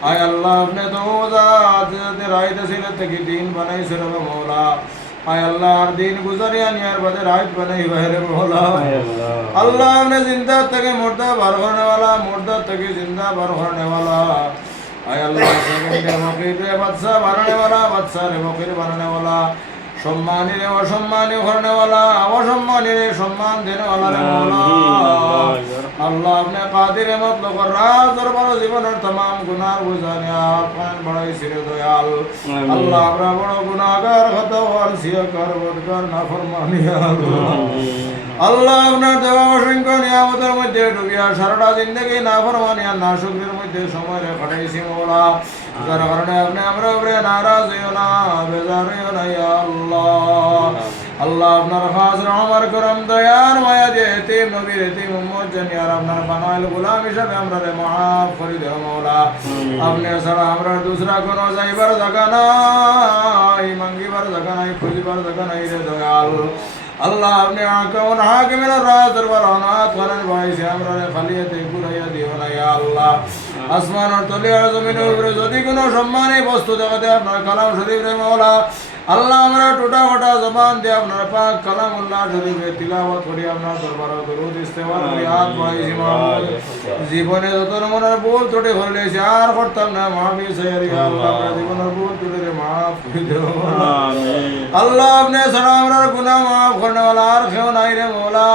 आय अल्लाह अपने तो रायत सिलत की दीन बनाई सिर मौला आय अल्लाह हर दिन गुजरिया नियर बदे रायत बनाई वहरे मौला अल्लाह अपने जिंदा तक मुर्दा भर होने वाला मुर्दा तक जिंदा भर होने वाला आय अल्लाह सेकंडे मकीर रे बदसा भरने वाला बदसा रे मकीर बनने वाला सम्मानी रे असम्मानी करने वाला असम्मानी रे सम्मान देने वाला रे मौला अल्लाह अपने कादिर मतलब कर राज दरबार जीवन और तमाम गुनाह बुझाने आपन बड़ाई सिरे दयाल अल्लाह अपना बड़ा गुनाहगार खता और सियाकार वदकार नाफरमानी अल्लाह अपना देवा অসংখ্য নিয়ামতের মধ্যে ডুবিয়া সারাটা জিন্দেগি নাফরমানি আর নাশুকরির মধ্যে সময় রে কাটাইছি মওলা যার কারণে আপনি আমরা উপরে নারাজ হইও না বেজার হইও না ইয়া আল্লাহ আল্লাহ আপনার খাস রহমত করম দয়ার মায়া দিয়ে এতিম নবীর এতিম উম্মত জানিয়ার আপনার বানাইল গোলাম হিসাবে আমরা রে মাফ করে দেও মাওলা আপনি ছাড়া আমরা दूसरा কোনো যাইবার জায়গা নাই মাঙ্গিবার জায়গা নাই খুঁজিবার জায়গা নাই রে দয়াল अल्लाह अपने आंखों हाके मेरा रात दरबार अनाथ करन भाई से हमरा रे खालियते पुराया दियो ना या अल्लाह आसमान और तले और जमीन ऊपर যদি কোনো সম্মানী বস্তু জগতে আপনার কালাম শরীফ রে মাওলা আল্লাহ আমরা টুটা ফটা জবান দিয়ে আপনার পাক কালামুল্লাহ শরীফে তিলাওয়াত করি আপনার দরবারে দরুদ ইস্তেগফার করি হাত ভাই মাওলা জীবনে যত নমুনার ভুল ত্রুটি হলে আর করতাম না মাফি চাই ইয়া আল্লাহ আমরা জীবনের ভুল ত্রুটি রে maaf করে দাও আমিন আল্লাহ আপনি ছাড়া আমরা গুনাহ maaf करने वाला আর কেউ নাই রে মাওলা